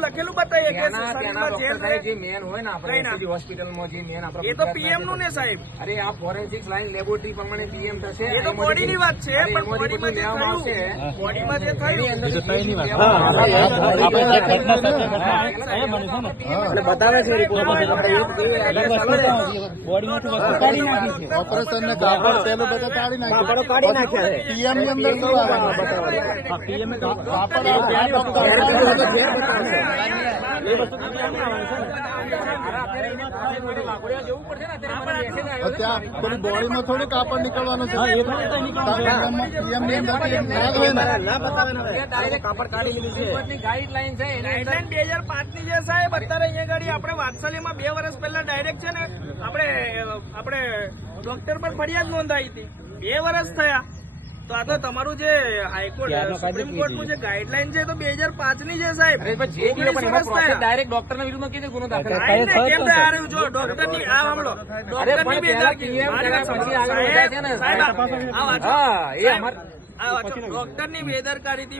એનું લખેલું બતાવીએ કે શરીરમાં ઝેર છે જે મેન હોય ને આપણે હોસ્પિટલમાં જે મેન આપણે એ તો પીએમ નું ને સાહેબ અરે આ ફોરેન્સિક લાઈન લેબોરેટરી પ્રમાણે પીએમ થશે એ તો બોડીની વાત છે પણ બોડીમાં જે થયું બોડીમાં જે થયું એ કઈની વાત આપણે બતાવે છે બોડીમાંથી ઓપરેશન ને કાપડ તેલ બધા કાઢી નાખ્યા કાઢી નાખ્યા પીએમ ની અંદર શું આવે બતાવે પીએમ કાપડ ત્યાં થોડી બોડીમાં થોડુંક કાપડ નીકળવાનું છે ગાઈડલાઈન છે બે હજાર પાંચ ની છે સાહેબ અત્યારે અહીંયા ગાડી આપણે માં બે વર્ષ પહેલા ડાયરેક્ટ છે ને આપણે આપણે ડોક્ટર પર ફરિયાદ નોંધાવી હતી બે વર્ષ થયા તો ડોક્ટર ની આ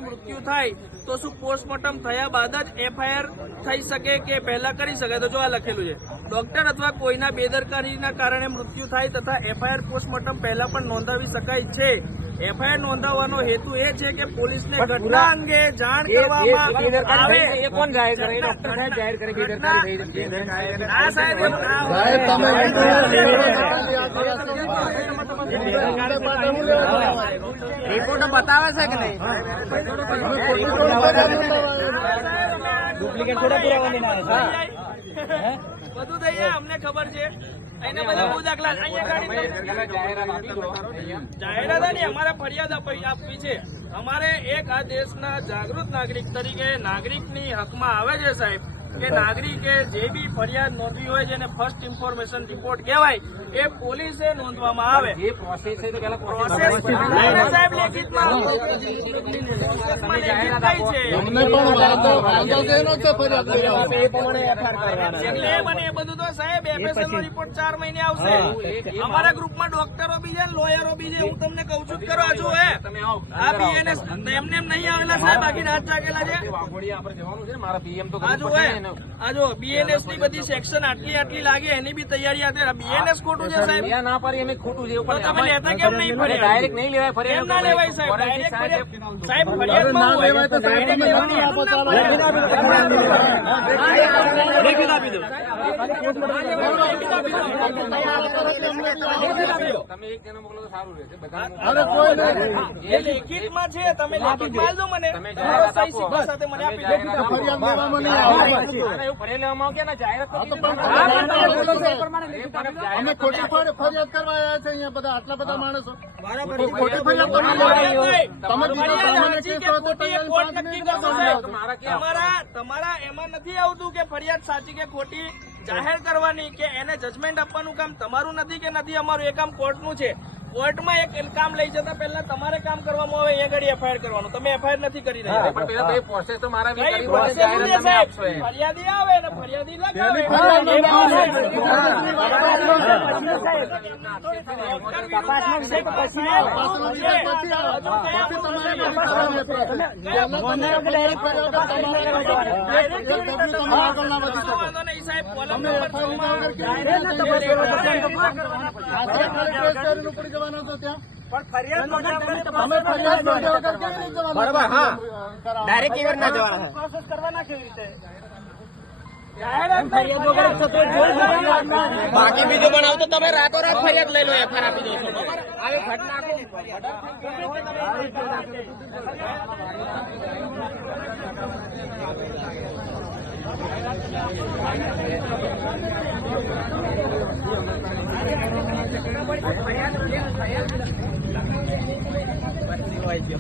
મૃત્યુ થાય તો શું પોસ્ટમોર્ટમ થયા બાદ જ એફઆઈઆર થઈ શકે કે પહેલા કરી શકે તો જો આ લખેલું છે ડોક્ટર અથવા કોઈના બેદરકારીના કારણે મૃત્યુ થાય તથા એફઆઈઆર પોસ્ટમોર્ટમ પહેલા પણ નોંધાવી શકાય છે એફઆઈઆર નોંધાવવાનો હેતુ એ છે કે પોલીસને ઘટના અંગે જાણ કરવામાં આવે એ કોણ જાહેર કરે જાહેર કરે રિપોર્ટ બતાવે છે કે નહીં ડુપ્લિકેટ થોડા પુરાવાની ના બધું થઈ જાય અમને ખબર છે બધા બહુ દાખલા જાહેરાત અમારે ફરિયાદ આપવી છે અમારે એક આ દેશના જાગૃત નાગરિક તરીકે નાગરિકની હકમાં આવે છે સાહેબ કે નાગરિકે જે બી ફરિયાદ નોંધવી હોય જેને ફર્સ્ટ ઇન્ફોર્મેશન રિપોર્ટ કહેવાય એ પોલીસે નોંધવામાં આવે એ પ્રોસેસ પ્રોસેસ સાહેબ લેખિતમાં એટલે મને એ બધું તો સાહેબ એફએસએલ નો રિપોર્ટ ચાર મહિને આવશે અમારા ગ્રુપમાં ડોક્ટરો બી છે લોયરો બી છે હું તમને કઉ છું કરવા છો હે આ બીએનએસ એમને એમ નહીં આવેલા સાહેબ બાકી રાત જાગેલા છે જવાનું છે મારા પીએમ તો હજુ હે આ જો બીએનએસ ની બધી સેક્શન આટલી આટલી લાગે એની બી તૈયારી આ બીએનએસ ખોટું છે સાહેબ ના પાડી એની ખોટું છે પણ તમે કેમ નહીં ફરે ડાયરેક્ટ નહીં લેવાય ફરે એમ ના લેવાય સાહેબ ડાયરેક્ટ સાહેબ ફરિયાદ લેવાય તો સાહેબ લેવાની આપો લેખિત આપી દો તમે એક જણા મોકલો તો સારું રહેશે આટલા બધા માણસો ખોટી ફરિયાદ તમે તમારા એમાં નથી આવતું કે ફરિયાદ ફરિયાદ સાચી કે ખોટી જાહેર કરવાની કે એને જજમેન્ટ આપવાનું કામ તમારું નથી કે નથી અમારું એ કામ કોર્ટનું છે કોર્ટમાં એક કામ લઈ જતા પહેલા તમારે કામ કરવામાં આવે અહીંયા ઘડી એફઆઈઆર કરવાનું તમે એફઆઈઆર નથી કરી રહ્યા પણ પ્રોસેસ તો મારા ફરિયાદી આવે ને ફરિયાદી લગાવે જવાનો હતો ત્યાં બાકી બીજું બનાવ તો તમે રાતોરાત ફરિયાદ લઈ લો એફઆર આપી દઈશું ઘટના હોય છે